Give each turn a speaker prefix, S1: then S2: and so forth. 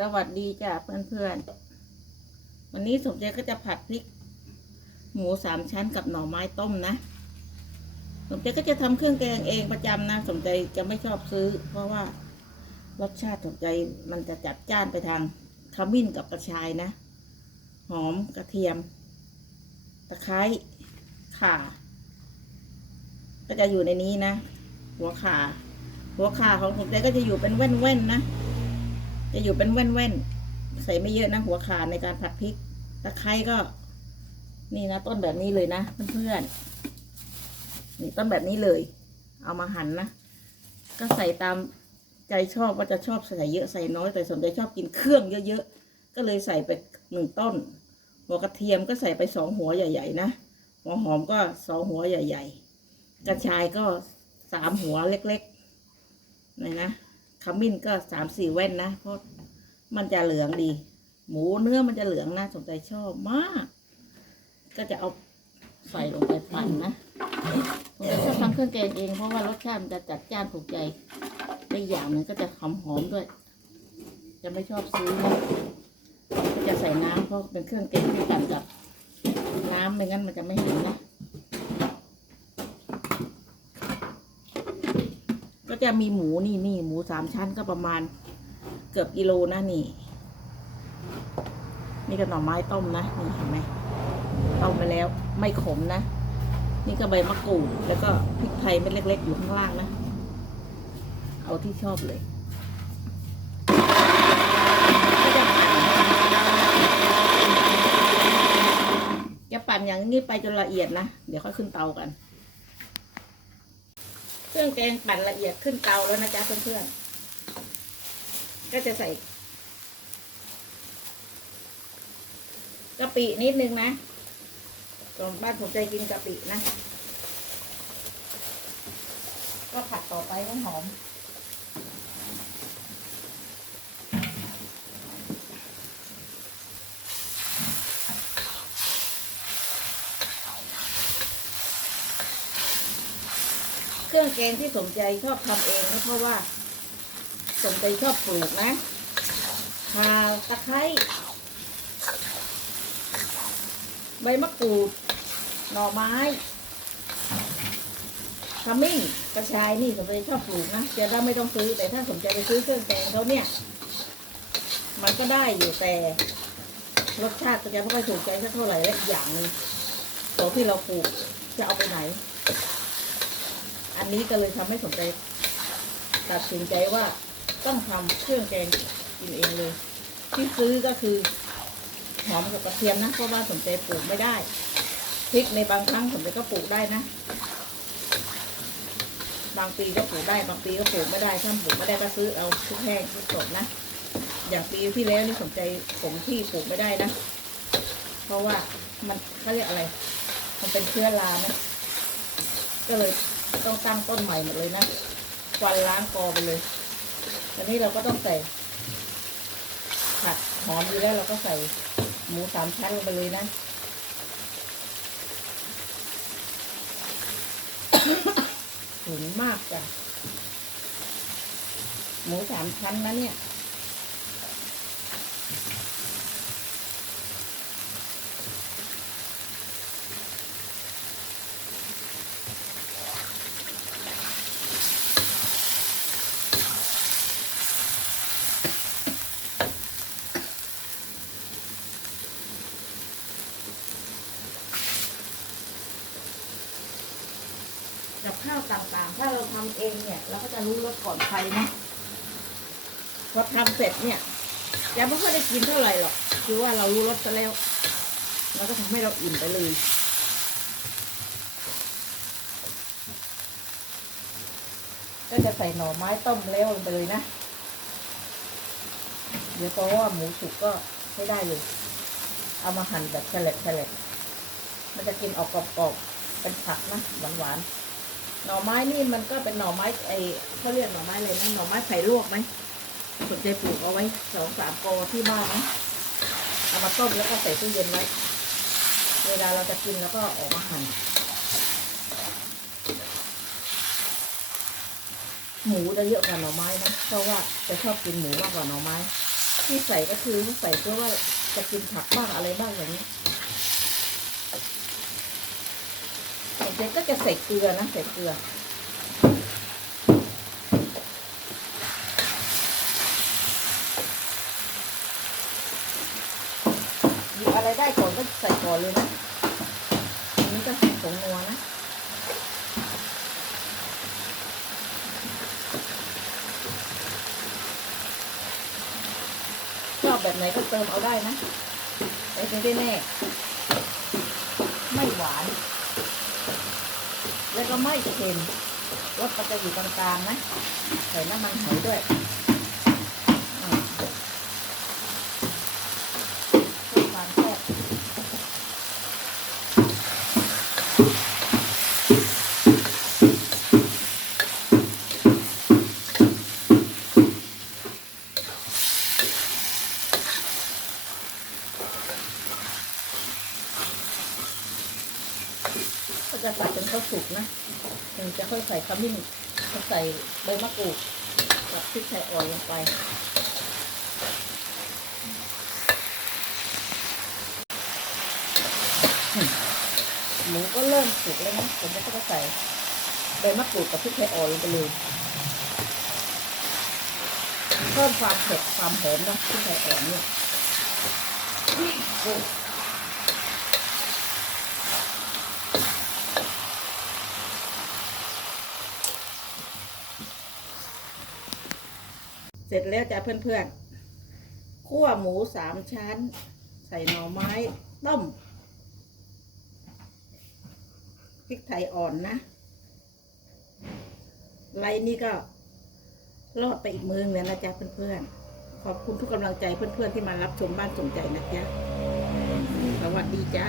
S1: สวัสดีจ้ะเพื่อนๆ วันนี้สมใจก็จะผัดพริก หมูสามชั้นกับหน่อไม้ต้มนะ สมใจก็จะทำเครื่องแกงเองประจำนะ สมใจจะไม่ชอบซื้อ เพราะว่ารสชาติสมใจมันจะจัดจ้านไปทางขมิ้นกับกระชายนะ หอมกระเทียม ตะไคร้ข่า ก็จะอยู่ในนี้นะ หัวข่า หัวข่าของสมใจก็จะอยู่เป็นแว่นๆนะ จะอยู่เป็นแว่นๆ ใส่ไม่เยอะนะหัวขาในการผัดพริก ตะไคร้ก็ นี่นะต้นแบบนี้เลยนะเพื่อนๆ นี่ต้นแบบนี้เลย เอามาหั่นนะ ก็ใส่ตามใจชอบว่าจะชอบใส่เยอะใส่น้อยแต่สนใจชอบกินเครื่องเยอะๆ ก็เลยใส่ไปหนึ่งต้น หัวกระเทียมก็ใส่ไปสองหัวใหญ่ๆนะ หัวหอมก็สองหัวใหญ่ ๆ กระชายก็สามหัวเล็กๆนี่นะ ขมิ้นก็สามสี่แว่นนะ เพราะมันจะเหลืองดี หมูเนื้อมันจะเหลืองนะสนใจชอบมาก ก็จะเอาใส่ลงไปปั่นนะสนใจชอบทำเครื่องแกงเองเพราะว่ารสชาติมันจะจัดจ้านถูกใจได้อย่างหนึงก็จะหอมหอมๆด้วย จะไม่ชอบซื้อนะก็จะใส่น้ำเพราะเป็นเครื่องแกงที่ปั่นกับน้ำไม่งั้นมันจะไม่เห็นนะ จะมีหมูนี่นี่หมูสามชั้นก็ประมาณเกือบกิโลนะนี่นี่ก็หน่อไม้ต้มนะนี่เห็นไหมต้มไปแล้วไม่ขมนะ นี่ก็ใบมะกรูดแล้วก็พริกไทยเม็ดเล็ก ๆ อยู่ข้างล่างนะ เอาที่ชอบเลยจะปั่นอย่างนี้ไปจนละเอียดนะ เดี๋ยวค่อยขึ้นเตากัน เครื่องแกงปั่นละเอียดขึ้นเตาแล้วนะจ๊ะเพื่อนๆ ก็จะใส่กะปินิดนึงนะตอนบ้านผมใจกินกะปินะ ก็ผัดต่อไปให้หอม เครื่องแกงที่สมใจชอบทำเองนะเพราะว่า สมใจชอบปลูกนะข่าตะไคร้ใบมะกรูด หน่อไม้ขมิ้นกระชายนี่สมใจชอบปลูกนะแต่ถ้ไม่ต้องซื้อ แต่ถ้าสมใจไปซื้อเครื่องแกงเขาเนี่ย มันก็ได้อยู่แต่รสชาติจะไม่ค่อยถูกใจสักเท่าไหร่และอีกอย่างหนึ่งตัวที่เราปลูกจะเอาไปไหน อันนี้ก็เลยทำให้สนใจตัดสินใจว่าต้องทำเครื่องแกงกินเองเลย ที่ซื้อก็คือหอมกับกระเทียมนะเพราะว่าสนใจปลูกไม่ได้พริกในบางครั้งสนใจก็ปลูกได้นะ บางปีก็ปลูกได้บางปีก็ปลูกไม่ได้ถ้าปลูกไม่ได้ก็ซื้อเอาทุกแห้งทุกสดนะอย่างปีที่แล้วนี่สนใจผมที่ปลูกไม่ได้นะ เพราะว่ามันเขาเรียกอะไร มันเป็นเชื้อรานะ ก็เลย ต้องตั้งต้นใหม่หมดเลยนะควันล้างกอไปเลยตอนนี้เราก็ต้องใส่ผัดหอมอยู่แล้วเราก็ใส่หมูสามชั้นลงไปเลยนะถึงมากจ้ะหมูสามชั้นนะเนี่ย กับข้าวต่างๆ ถ้าเราทำเองเนี่ย เราก็จะรู้รสก่อนใครนะพอทำเสร็จเนี่ยยังไม่ค่อยได้กินเท่าไหร่หรอกคือว่าเรารู้รสไปแล้วเราก็ทำให้เราอิ่มไปเลยก็จะใส่หน่อไม้ต้มแล้วลงไปเลยนะ เดี๋ยวเพราะว่าหมูสุกก็ไม่ได้เลย เอามาหั่นแบบแฉลบแฉลบมันจะกินออกกรอบๆเป็นผักนะหวานๆ หน่อไม้นี่มันก็เป็นหน่อไม้ไอเขาเรียกหน่อไม้อะไรนะหน่อไม้ไข่ลวกไหมสนใจปลูกเอาไว้สองสามกอที่บ้านนะเอามาต้มแล้วก็ใส่ตู้เย็นไว้เวลาเราจะกินแล้วก็ออกมาหั่นหมูจะเยอะกว่าหน่อไม้นะเพราะว่าจะชอบกินหมูมากกว่าหน่อไม้ ที่ใส่ก็คือใส่เพื่อว่าจะกินผักบ้างอะไรบ้างอย่างนี้ เด็กก็จะใส่เกลือนะใส่เกลือ หยิบอะไรได้ก่อนก็ใส่ก่อนเลยนะอันนี้ก็ใส่ผงนัวนะชอบแบบไหนก็เติมเอาได้นะแต่ไม่ได้แน่ ไม่หวาน แล้วก็ไม่เค็มรสมันจะอยู่กลางๆนะใส่น้ำมันหอยด้วยอ่าเพื่อความแซ่บก็ จะผัดจนเขาสุกนะถึงจะค่อยใส่ขมิ้นใส่ใบมะกรูดกับพริกไทยอ่อนลงไป หมูก็เริ่มสุกแล้วนะผมก็จะใส่ใบมะกรูดกับพริกไทยอ่อนลงไปเลยเพิ่มความเผ็ดความหอมนะพริกไทยอ่อนเนี่ย ร็จแล้วจ้ะเพื่อนๆคั่วหมูสามชั้น ใส่หน่อไม้ต้มพริกไทยอ่อนนะไรนี่ก็รอดไปอีกมือเลยนะจ๊ะเพื่อนๆ ขอบคุณทุกกำลังใจเพื่อนๆที่มารับชมบ้านสมใจนะจ๊ะ สวัสดีจ้า